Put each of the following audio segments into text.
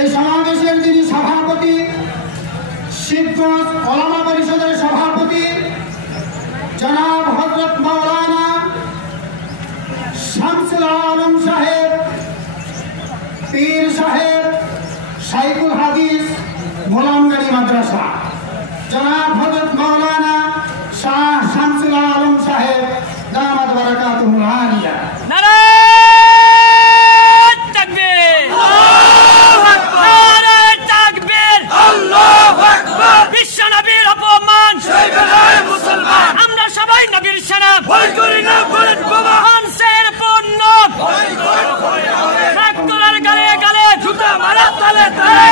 এই সমাবেশের যিনি সভাপতি, শিবগঞ্জ ওলামা পরিষদের সভাপতি জনাব হযরত মাওলানা শামসুল আলম সাহেব, পীর সাহেব, শাইখুল হাদিস গোলামগাড়ি মাদ্রাসা জনাব হযরত মাওলানা শাহ শামসুল আলম সাহেব দামাত বারাকাতুহুল আলিয়া। আমরা সবাই নবীর সেনা ভয় করি না, বলেন বাবা হানসের পূর্ণ ট্রাক্টরের গালে গালে জুতা মারা তালে তালে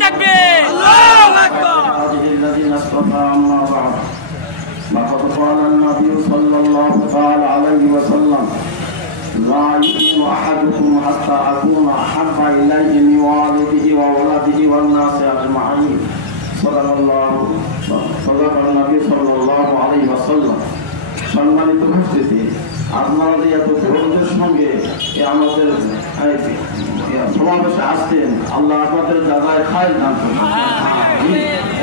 তাকবীর আল্লাহু আকবার। أما بعد لقد قال النبي صلى الله تعالى عليه وسلم لا يؤمن أحدكم حتى أكون أحب إليه من والده وولده والناس أجمعين صدق النبي صلى الله عليه وسلم। সম্মানিত উপস্থিতি, আপনারা যে এত ধৈর্যের সঙ্গে আমাদের সমাবেশে আসছেন, আল্লাহ আপনাদের দাদায় খায় দান করুন।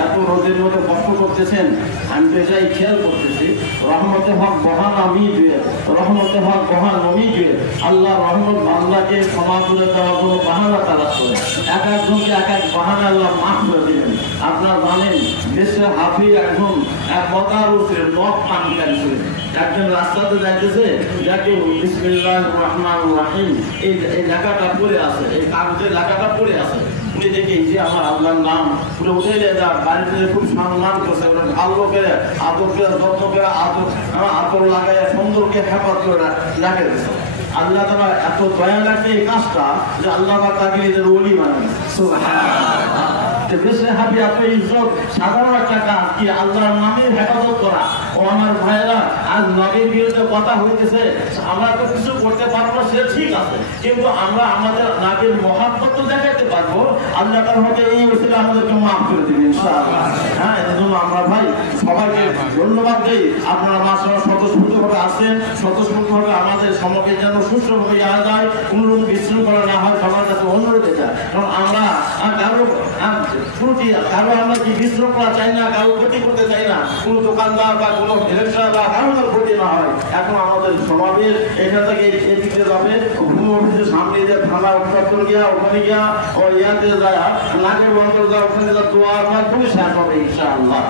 এত রোদের মধ্যে কষ্ট করতেছেন, আমি তো এটাই খেয়াল করতেছি, রহমতে হক বহান আমি জুয়ে, রহমতে হক বহান আমি জুয়ে। আল্লাহ রহমত বান্দাকে ক্ষমা করে দেওয়া কোনো বাহানা তালাশ করে, এক একজনকে এক এক বাহানা আল্লাহ মাফ করে দিলেন। আপনার জানেন দেশের হাফি একজন এক বতার উপরে মদ পানকারী ছিলেন। একজন রাস্তাতে যাইতেছে, যাকে বিসমিল্লাহির রহমানির রহিম এই লেখাটা পড়ে আছে, এই কাগজের লেখাটা পড়ে আছে। উনি দেখে যে আমার আল্লাহর নাম পুরো উঠে যা বাড়িতে খুব সম্মান করছে, ভালো করে আদর করে যত্ন করে আদর লাগাই সুন্দরকে হেফাজত করে রেখে দিচ্ছে। আল্লাহ তাআলা এত দয়া লাগে এই কাজটা যে আল্লাহ তাকে নিজের ওলি বানান। সুবহানাল্লাহ। দেশে হাবি এত ইজ্জত সাধারণ একটা কাজ কি আল্লাহর নামে হেফাজত করা। ও আমার ভাইয়েরা, আজ নবীর বিরুদ্ধে কথা হইতেছে, আমরা তো কিছু করতে পারবো সে ঠিক আছে, কিন্তু আমরা আমাদের নবীর মহব্বত তো দেখাতে পারবো। আল্লাহ তাআলা হয়তো এই ওসিলা আমাদেরকে মাফ করে দিবেন ইনশাআল্লাহ। হ্যাঁ, এজন্য আমরা ভাই সবাইকে ধন্যবাদ দেই। আপনারা মাশাআল্লাহ স্বতঃস্ফূর্তভাবে আসেন, স্বতঃস্ফূর্তভাবে আমাদের সমাবেশ যেন সুষ্ঠুভাবে যাওয়া যায়, কোনোরকম বিশৃঙ্খলা না হয়, সবার কাছে অনুরোধ এটা। কারণ আমরা আমরা কি বিশৃঙ্খলা চাই না, কারো ক্ষতি করতে চাই না, কোনো দোকানদার বা কোনো ইলেকশন বা কারোর ক্ষতি না হয়। এখন আমাদের সমাবেশ এখান থেকে এদিকে যাবে, ভূমি অফিসের সামনে যে থানা উত্তর গিয়া ওখানে গিয়া ও ইয়াতে যায় নাগের বন্দর যায়, ওখানে যা দোয়ার মাধ্যমে শেষ হবে ইনশাআল্লাহ।